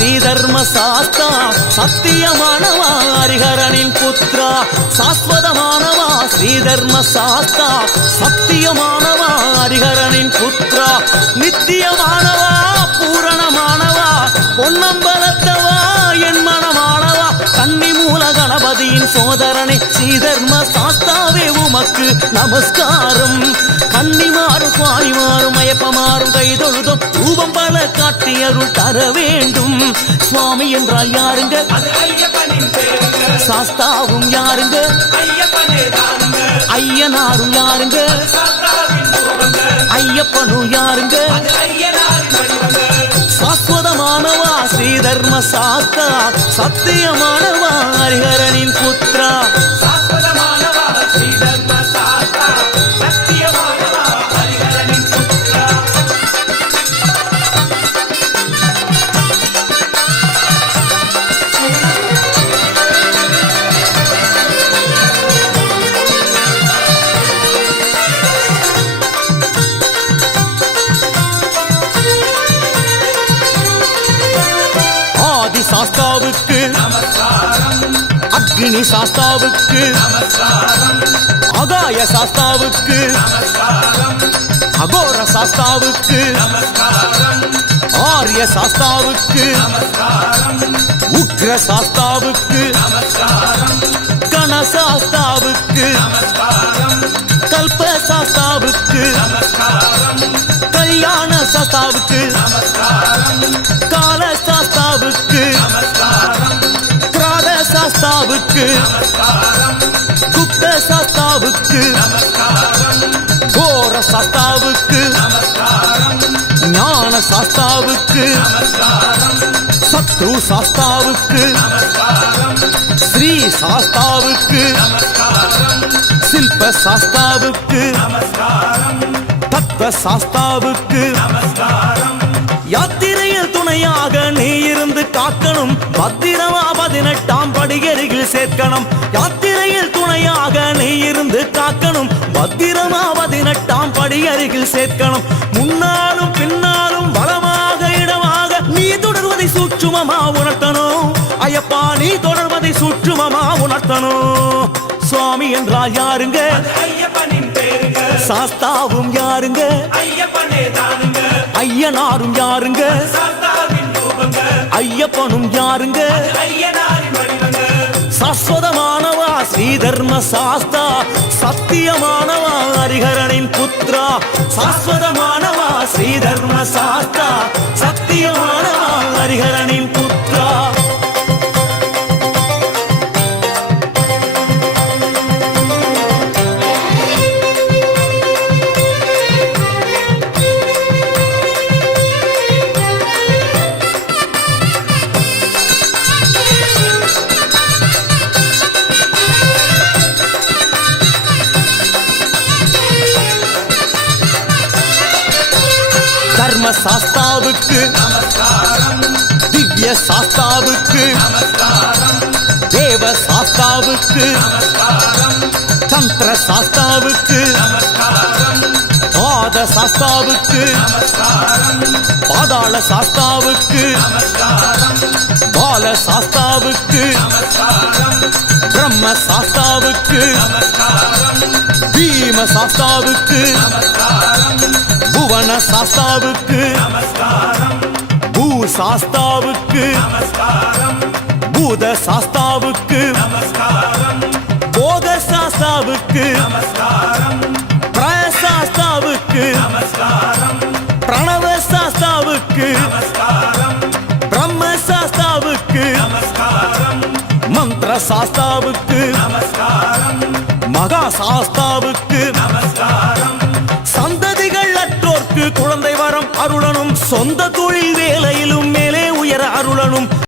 ஸ்ரீதர்ம சாஸ்தா சத்தியமானவா ஹரிஹரனின் புத்ரா சாஸ்வதமானவா ஸ்ரீதர்ம சாஸ்தா சத்தியமானவா ஹரிஹரனின் புத்ரா நித்தியமானவா பூரணமானவா பொன்னம்பலத்தவா என் மனமானவா கன்னி மூல கணபதியின் சோதரனை ஸ்ரீதர்ம சாஸ்தாவே உமக்கு நமஸ்காரம். கன்னிமாறும் சுவாமிமாறும் மயப்பமாறும் கைதொழுதும் ரூபம் பல காட்டி அருள் தர வேண்டும். சுவாமி என்றால் யாருங்க? சாஸ்தாவும் யாருங்க? ஐயனாரும் யாருங்க? ஐயப்பனும் யாருங்க? அது ஐயனாரின் வடிவங்க சாஸ்வதமானவா ஸ்ரீதர்ம சாஸ்தா சத்தியமானவா ஹரிஹரனின் புத்திரா. சாஸ்தாவுக்கு. அக்னி சாஸ்தாவுக்கு. ஆகாய சாஸ்தாவுக்கு. அகோர சாஸ்தாவுக்கு. ஆரிய சாஸ்தாவுக்கு. உக்ர சாஸ்தாவுக்கு. கண சாஸ்தாவுக்கு. கல்ப சாஸ்தாவுக்கு. கல்யாண சாஸ்தாவுக்கு. சாஸ்தாவுக்கு குப்த சாஸ்தாவுக்கு. கோர சாஸ்தாவுக்கு. ஞான சாஸ்தாவுக்கு. சத்ரு சாஸ்தாவுக்கு. ஸ்ரீ சாஸ்தாவுக்கு. சில்ப சாஸ்தாவுக்கு. தத்துவ சாஸ்தாவுக்கு. யாத்திரையில் துணையாக நீ இருந்து காக்கணும். பத்திரமா பதினெட்டாம் படியருகில் சேர்க்கணும். யாத்திரையில் துணையாக நீ இருந்து காக்கணும். பத்திரமா பதினெட்டாம் படியருகில் சேர்க்கணும். முன்னாலும் பின்னாலும் பலமாக இடமாக நீ தொடர்வதை சூட்சுமமா உணர்த்தணும். ஐயப்பா நீ தொடர்வதை சூட்சுமமா உணர்த்தணும். சுவாமி என்றால் யாருங்க? சாஸ்தாவும் யாருங்க? ஐயனாரும் யாருங்க? ஐயப்பனும் யாருங்க? சாஸ்வதமானவா? ஸ்ரீதர்ம சாஸ்தா. சத்தியமானவா? ஹரிஹரனின் புத்ரா சாஸ்வதமானவா? ஸ்ரீதர்ம சாஸ்தா. சாஸ்தாவுக்கு திவ்ய சாஸ்தாவுக்கு தேவ சாஸ்தாவுக்கு தந்திர சாஸ்தாவுக்கு பாத சாஸ்தாவுக்கு பாதாள சாஸ்தாவுக்கு பால சாஸ்தாவுக்கு பிரம்ம சாஸ்தாவுக்கு பீம சாஸ்தாவுக்கு நமஸ்காரம் புவன சாஸ்தாவுக்கு. பூ சாஸ்தாவுக்கு. பூத சாஸ்தாவுக்கு. போக சாஸ்தாவுக்கு. பிரசாஸ்தாவுக்கு பிரணவ சாஸ்தாவுக்கு. பிரம்ம சாஸ்தாவுக்கு. மந்திர சாஸ்தாவுக்கு. மகா சாஸ்தாவுக்கு. நமஸ்காரம் குழந்தை வரம் அருளனும். சொந்த தொழில் வேலையிலும் மேலே உயர அருளனும்.